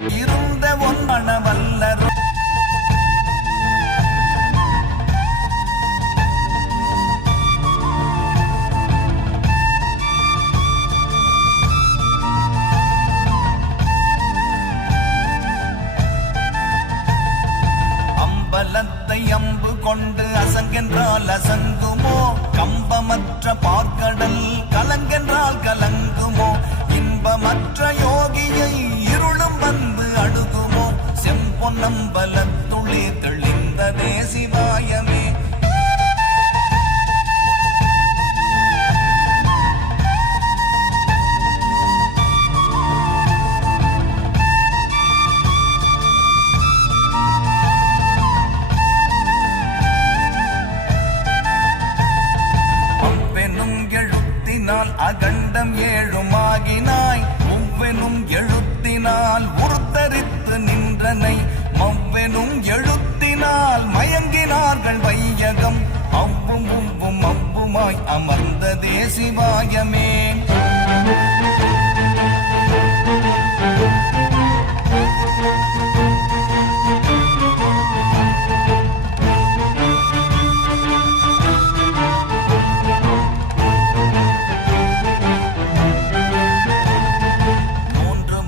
இருந்த ஒன் மணவல்லர் அம்பலத்தை அம்பு கொண்டு அசங்கென்றால் அசங்குமோ? கம்பமற்ற பார்க்கடல் கலங்கென்றால் கலங்க செம்பொன்னம்பலத்துளே தெளிந்ததே சிவாயமே. நமதே சிவாயமே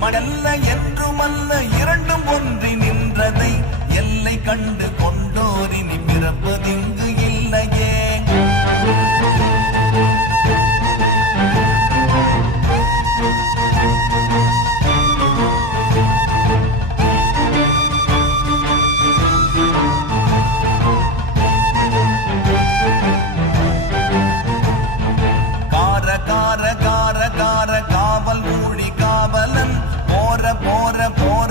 மடல்ல என்றுமல்ல இரண்டும் ஒன்று. போற